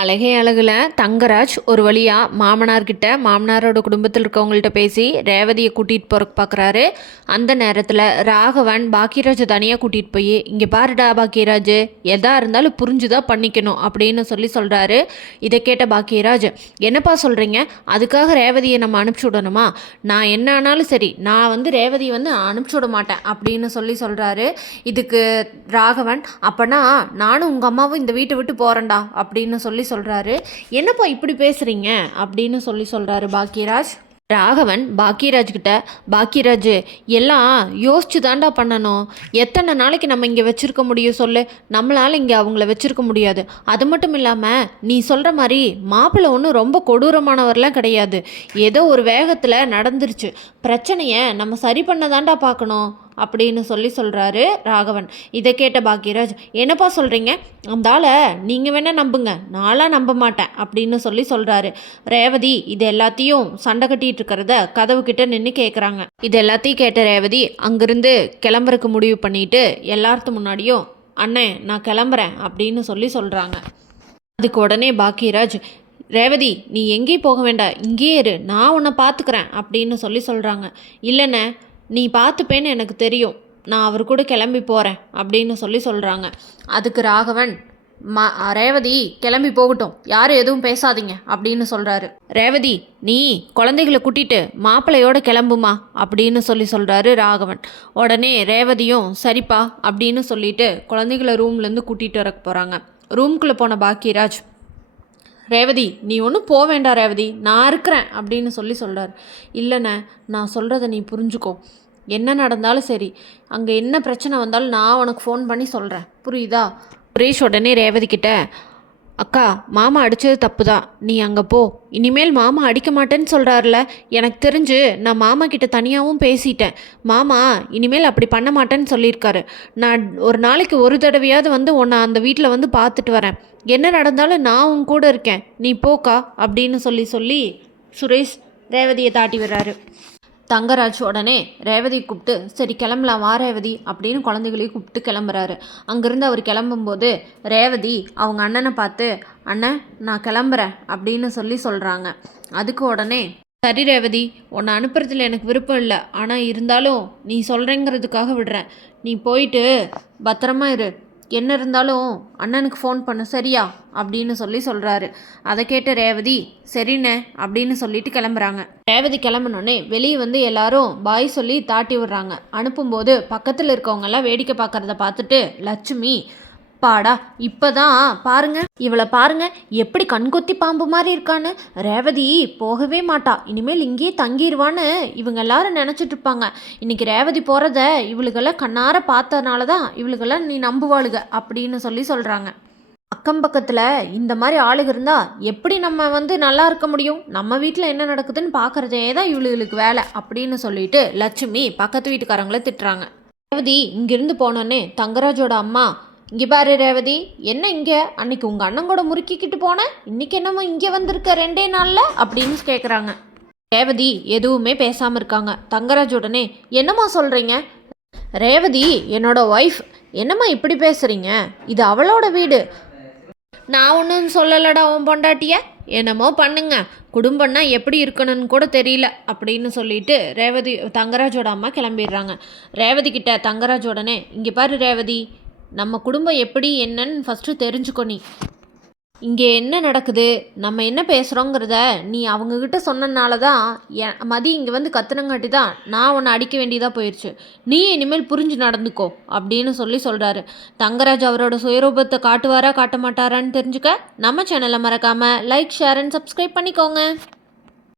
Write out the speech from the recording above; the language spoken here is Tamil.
அழகே அழகுல தங்கராஜ் ஒரு வழியாக மாமனார்கிட்ட மாமனாரோட குடும்பத்தில் இருக்கவங்கள்ட்ட பேசி ரேவதியை கூட்டிகிட்டு போகிறக்கு பார்க்குறாரு. அந்த நேரத்தில் ராகவன் பாக்கியராஜை தனியாக கூட்டிகிட்டு போய் இங்கே பாருடா பாக்கியராஜ், எதாக இருந்தாலும் புரிஞ்சுதான் பண்ணிக்கணும் அப்படின்னு சொல்கிறாரு. இதை கேட்ட பாக்கியராஜ், என்னப்பா சொல்கிறீங்க, அதுக்காக ரேவதியை நம்ம அனுப்பிச்சி விடணுமா? நான் என்ன ஆனாலும் சரி, நான் ரேவதியை அனுப்பிச்சி விட மாட்டேன் அப்படின்னு சொல்கிறாரு. இதுக்கு ராகவன், அப்போனா நானும் உங்கள் அம்மாவும் இந்த வீட்டை விட்டு போகிறேன்டா அப்படின்னு சொல்கிறாரு. என்னப்பா இப்படி பேசுகிறீங்க அப்படின்னு சொல்கிறாரு பாக்கியராஜ். ராகவன் பாக்கியராஜ் கிட்ட, பாக்கியராஜ் எல்லாம் யோசிச்சு தாண்டா பண்ணணும், எத்தனை நாளைக்கு நம்ம இங்கே வச்சுருக்க முடியும் சொல்லு, நம்மளால் இங்கே அவங்கள வச்சுருக்க முடியாது. அது மட்டும் இல்லாமல் நீ சொல்கிற மாதிரி மாப்பிள்ளை ஒன்றும் ரொம்ப கொடூரமானவர்லாம் கிடையாது, ஏதோ ஒரு வேகத்தில் நடந்துருச்சு, பிரச்சனையை நம்ம சரி பண்ண தாண்டா பார்க்கணும் அப்படின்னு சொல்கிறாரு ராகவன். இதை கேட்ட பாக்கியராஜ், என்னப்பா சொல்கிறீங்க, அந்த ஆளை நீங்கள் வேணால் நம்புங்க, நான்லாம் நம்ப மாட்டேன் அப்படின்னு சொல்கிறாரு. ரேவதி இது எல்லாத்தையும் சண்டை கட்டிகிட்டு இருக்கிறத கதவு கிட்ட நின்று கேட்குறாங்க. இது எல்லாத்தையும் கேட்ட ரேவதி அங்கேருந்து கிளம்புறக்கு முடிவு பண்ணிட்டு எல்லாத்து முன்னாடியும், அண்ணே நான் கிளம்புறேன் அப்படின்னு சொல்கிறாங்க. அதுக்கு உடனே பாக்கியராஜ், ரேவதி நீ எங்கேயும் போக வேண்டாம், இங்கேயே இரு, நான் உன்னை பார்த்துக்கிறேன் அப்படின்னு சொல்கிறாங்க. இல்லைண்ணே, நீ பார்த்துப்பேன்னு எனக்கு தெரியும், நான் அவர் கூட கிளம்பி போகிறேன் அப்படின்னு சொல்கிறாங்க. அதுக்கு ராகவன், ரேவதி கிளம்பி போகட்டும், யாரும் எதுவும் பேசாதீங்க அப்படின்னு சொல்கிறாரு. ரேவதி நீ குழந்தைகளை கூட்டிகிட்டு மாப்பிள்ளையோடு கிளம்புமா அப்படின்னு சொல்கிறாரு ராகவன். உடனே ரேவதியும் சரிப்பா அப்படின்னு சொல்லிட்டு குழந்தைகளை ரூம்லேருந்து கூட்டிகிட்டு வரக்கு போகிறாங்க. ரூம்குள்ளே போன பாக்கியராஜ், ரேவதி நீ ஒன்றும் போக வேண்டாம் ரேவதி, நான் இருக்கிறேன் அப்படின்னு சொல்கிறார். இல்லைண்ணே, நான் சொல்கிறத நீ புரிஞ்சுக்கோ, என்ன நடந்தாலும் சரி, அங்கே என்ன பிரச்சனை வந்தாலும் நான் உனக்கு ஃபோன் பண்ணி சொல்கிறேன், புரியுதா? சுரேஷ் உடனே ரேவதி கிட்ட, அக்கா மாமா அடித்தது தப்பு தான், நீ அங்கே போ, இனிமேல் மாமா அடிக்க மாட்டேன்னு சொல்கிறாருல, எனக்கு தெரிஞ்சு நான் மாமா கிட்ட தனியாகவும் பேசிட்டேன், மாமா இனிமேல் அப்படி பண்ண மாட்டேன்னு சொல்லியிருக்காரு, நான் ஒரு நாளைக்கு ஒரு தடவையாவது உன்னை அந்த வீட்டில் பார்த்துட்டு வரேன், என்ன நடந்தாலும் நான் உன் கூட இருக்கேன், நீ போக்கா அப்படின்னு சொல்லி சுரேஷ் ரேவதியை தாட்டி விடுறாரு. தங்கராஜ் உடனே ரேவதியை கூப்பிட்டு, சரி கிளம்பலாம் வா ரேவதி அப்படின்னு குழந்தைகளையும் கூப்பிட்டு கிளம்புறாரு. அங்கேருந்து அவர் கிளம்பும்போது ரேவதி அவங்க அண்ணனை பார்த்து, அண்ணன் நான் கிளம்புறேன் அப்படின்னு சொல்கிறாங்க. அதுக்கு உடனே, சரி ரேவதி, உன்னை அனுப்புறதுல எனக்கு விருப்பம் இல்லை, ஆனால் இருந்தாலும் நீ சொல்கிறேங்கிறதுக்காக விடுறேன், நீ போயிட்டு பத்திரமா இரு, என்ன இருந்தாலும் அண்ணனுக்கு ஃபோன் பண்ணு சரியா அப்படின்னு சொல்கிறாரு. அதை கேட்ட ரேவதி சரிண்ணே அப்படின்னு சொல்லிட்டு கிளம்புறாங்க. ரேவதி கிளம்புனோடனே வெளியே எல்லாரும் பாய் சொல்லி தாட்டி விடுறாங்க. அனுப்பும்போது பக்கத்தில் இருக்கவங்கெல்லாம் வேடிக்கை பார்க்குறத பார்த்துட்டு லட்சுமி, பாடா இப்போதான் பாருங்க, இவளை பாருங்க எப்படி கண்கொத்தி பாம்பு மாதிரி இருக்கான்னு, ரேவதி போகவே மாட்டா, இனிமேல் இங்கேயே தங்கிடுவான்னு இவங்க எல்லாரும் நினச்சிட்டு இருப்பாங்க, இன்னைக்கு ரேவதி போகிறத இவளுக்கெல்லாம் கண்ணார பார்த்ததுனால தான் இவளுக்கெல்லாம் நீ நம்புவாளுக அப்படின்னு சொல்கிறாங்க. அக்கம் பக்கத்தில் இந்த மாதிரி ஆளுக இருந்தால் எப்படி நம்ம நல்லா இருக்க முடியும், நம்ம வீட்டில் என்ன நடக்குதுன்னு பார்க்குறதே தான் இவளுகளுக்கு வேலை அப்படின்னு சொல்லிட்டு லட்சுமி பக்கத்து வீட்டுக்காரங்களை திட்டுறாங்க. ரேவதி இங்கிருந்து போனோன்னே தங்கராஜோட அம்மா, இங்கே பாரு ரேவதி, என்ன இங்கே, அன்னைக்கு உங்கள் அண்ணன் கூட முறுக்கிக்கிட்டு போனேன், இன்றைக்கி என்னமோ இங்கே வந்திருக்க 2 நாளில் அப்படின்னு கேட்குறாங்க. ரேவதி எதுவுமே பேசாமல் இருக்காங்க. தங்கராஜ் உடனே, என்னம்மா சொல்கிறீங்க, ரேவதி என்னோட ஒய்ஃப், என்னம்மா இப்படி பேசுகிறீங்க, இது அவளோட வீடு, நான் ஒன்றும் சொல்லலடா உன் பொண்டாட்டிய, என்னமோ பண்ணுங்க, குடும்பம்னா எப்படி இருக்கணும்னு கூட தெரியல அப்படின்னு சொல்லிட்டு ரேவதி தங்கராஜோட அம்மா கிளம்பிடுறாங்க. ரேவதி கிட்ட தங்கராஜ் உடனே, இங்கே பாரு ரேவதி, நம்ம குடும்பம் எப்படி என்னன்னு ஃபஸ்ட்டு தெரிஞ்சுக்கோ, நீ இங்கே என்ன நடக்குது, நம்ம என்ன பேசுகிறோங்கிறத நீ அவங்கக்கிட்ட சொன்னனால தான் மதி இங்கே கத்துனங்காட்டி தான் நான் உன்னை அடிக்க வேண்டியதாக போயிடுச்சு, நீ இனிமேல் புரிஞ்சு நடந்துக்கோ அப்படின்னு சொல்கிறாரு. தங்கராஜ் அவரோட சுயரூபத்தை காட்டுவாரா காட்ட மாட்டாரான்னு தெரிஞ்சுக்க நம்ம சேனலை மறக்காமல் லைக், ஷேர் அண்ட் சப்ஸ்கிரைப் பண்ணிக்கோங்க.